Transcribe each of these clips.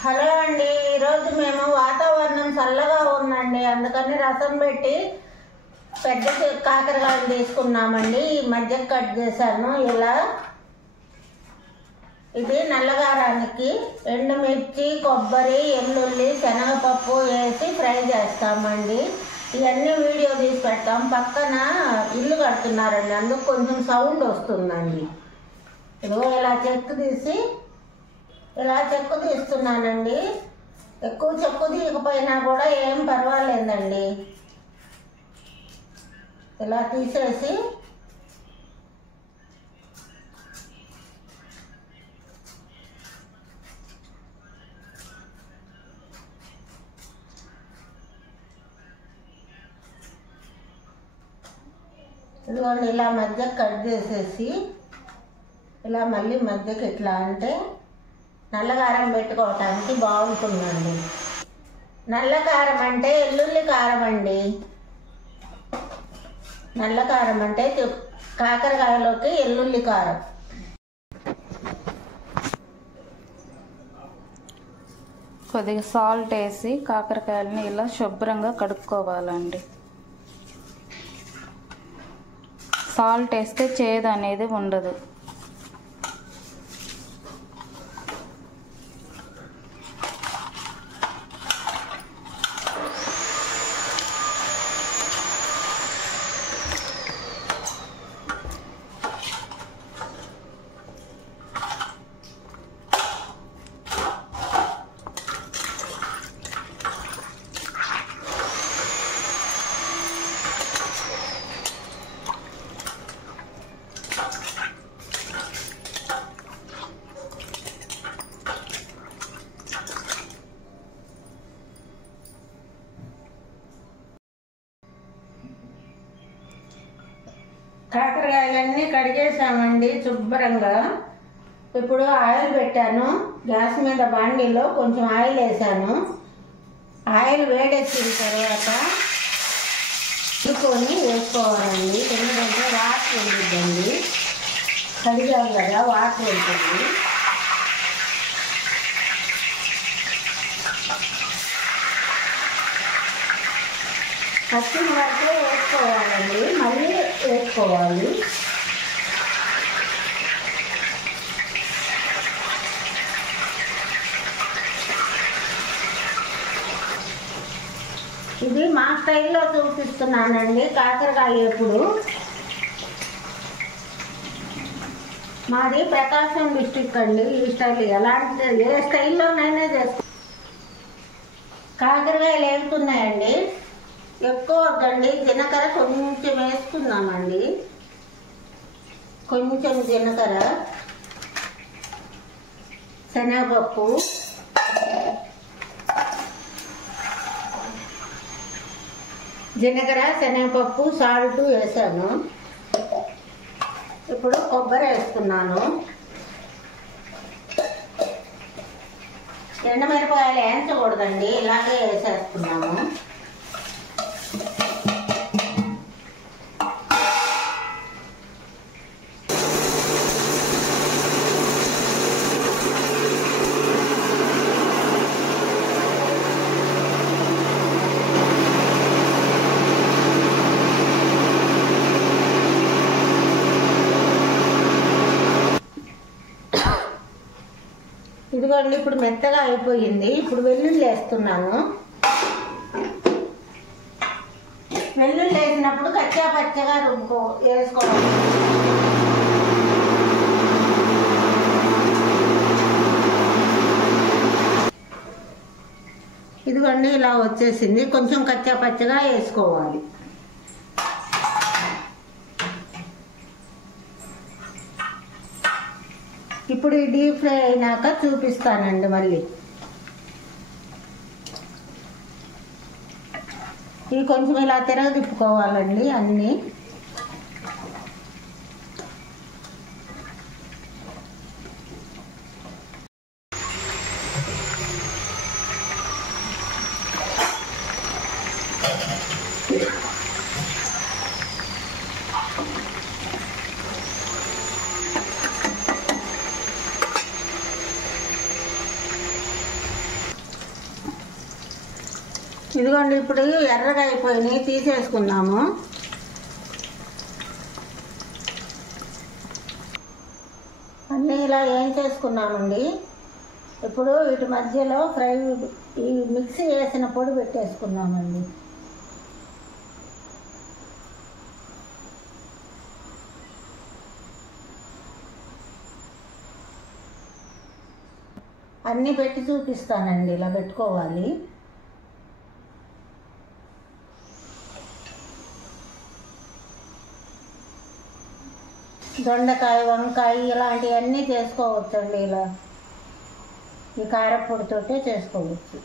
Hello అండి, ఈరోజు మేము వాతావరణం చల్లగా ఉందండి, అందుకని రసం పెట్టి పెద్ద కాకరకాయలు తీసుకున్నామండి. ఈ మధ్య కట్ చేశాను. ఇలా ఇది నల్లగారానికి ఎండుమిర్చి, కొబ్బరి, ఎల్లుల్లి, శనగపప్పు వేసి ఫ్రై చేస్తామండి. ఇవన్నీ వీడియో తీసి పెడతాం. పక్కన ఇల్లు కడుతున్నారండి, అందుకు కొంచెం సౌండ్ వస్తుందండి. ఇదిగో ఇలా చెక్కు తీస్తున్నానండి. ఎక్కువ చెక్కు తీయకపోయినా కూడా ఏం పర్వాలేదండి. ఇలా తీసేసి ఇదిగోండి ఇలా మధ్య కట్ చేసేసి ఇలా మళ్ళీ మధ్యకి ఇట్లా అంటే నల్లకారం పెట్టుకోవటానికి బాగుంటుందండి. నల్లకారం అంటే ఎల్లుల్లి కారం అండి. నల్లకారం అంటే కాకరకాయలోకి ఎల్లుల్లి కారం. కొద్దిగా సాల్ట్ వేసి కాకరకాయలని ఇలా శుభ్రంగా కడుక్కోవాలండి. సాల్ట్ వేస్తే చేదు అనేది ఉండదు. కాకరకాయలన్నీ కడిగేసామండి శుభ్రంగా. ఇప్పుడు ఆయిల్ పెట్టాను. గ్యాస్ మీద బాండీలో కొంచెం ఆయిల్ వేసాను. ఆయిల్ వేడెక్కిన తర్వాత ఉడుకొని వేసుకోవాలండి. ఎందుకంటే వాటర్ ఉంటుందండి, కడిగాం కదా, వాటర్ ఉంటుంది. పచ్చిన వరకే వేసుకోవాలండి, మళ్ళీ వేసుకోవాలి. ఇది మా స్టైల్లో చూపిస్తున్నానండి కాకరకాయ. ఎప్పుడు మాది ప్రకాశం డిస్ట్రిక్ట్ అండి. ఈ స్టైల్ ఎలాంటి ఏ స్టైల్లోనైనా చేసుకో. కాకరకాయలు వేగుతున్నాయండి. ఎక్కువ వద్దండి, జీలకర్ర కొంచెం వేసుకుందామండి. కొంచెం జీలకర్ర, శనగపప్పు, శనగపప్పు, సాల్ట్ వేసాను. ఇప్పుడు కొబ్బరి వేసుకున్నాను. ఎండుమిరపకాయలు వేయించకూడదండి, ఇలాగే వేసేస్తున్నాము. ఇదిగోండి ఇప్పుడు మెత్తగా అయిపోయింది. ఇప్పుడు వెల్లుల్లి వేస్తున్నాను. వెల్లుల్లి వేసినప్పుడు కచ్చా పచ్చగా వేసుకోవాలి. ఇదిగోండి ఇలా వచ్చేసింది. కొంచెం కచ్చా పచ్చగా వేసుకోవాలి. ఇప్పుడు ఈ డీప్ ఫ్రై అయినాక చూపిస్తానండి. మళ్ళీ ఇవి కొంచెం ఇలా తిరగదిప్పుకోవాలండి అన్నీ. ఇదిగోండి, ఇప్పుడు ఎర్రగా అయిపోయినాయి, తీసేసుకున్నాము. అన్నీ ఇలా ఏం చేసుకున్నామండి. ఇప్పుడు వీటి మధ్యలో ఈ మిక్సీ వేసిన పొడి పెట్టేసుకున్నామండి. అన్నీ పెట్టి చూపిస్తానండి, ఇలా పెట్టుకోవాలి. దొండకాయ, వంకాయ ఇలాంటివన్నీ చేసుకోవచ్చండి. ఇలా ఈ కారపొడితోటే చేసుకోవచ్చు.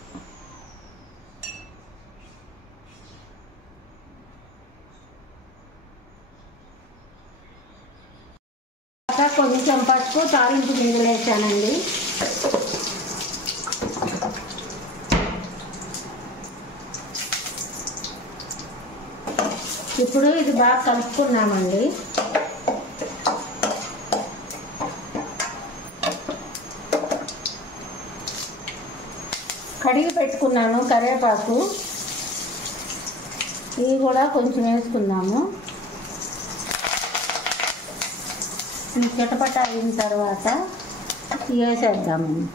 కొంచెం పసుపు తాలింపు గింజలు వేసానండి. ఇప్పుడు ఇది బాగా కలుపుకున్నామండి. కడిగి పెట్టుకున్నాను కరివేపాకు, ఇవి కూడా కొంచెం వేసుకుందాము. ఈ చిటపట అయిన తర్వాత వేసేద్దామండి.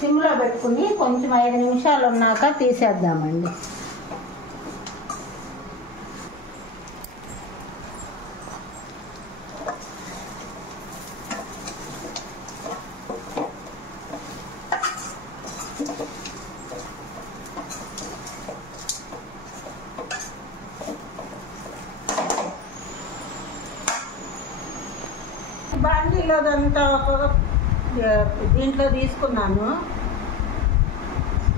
సిమ్లో పెట్టుకుని కొంచెం 5 నిమిషాలు ఉన్నాక తీసేద్దామండి. బాండీలో అదంతా దీంట్లో తీసుకున్నాను.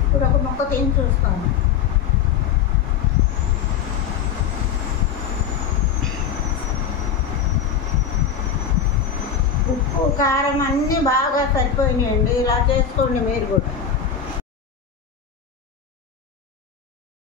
ఇప్పుడు ఒక ముక్క తిని చూస్తాను. ఉప్పు కారం అన్నీ బాగా సరిపోయినాయండి. ఇలా చేసుకోండి మీరు కూడా.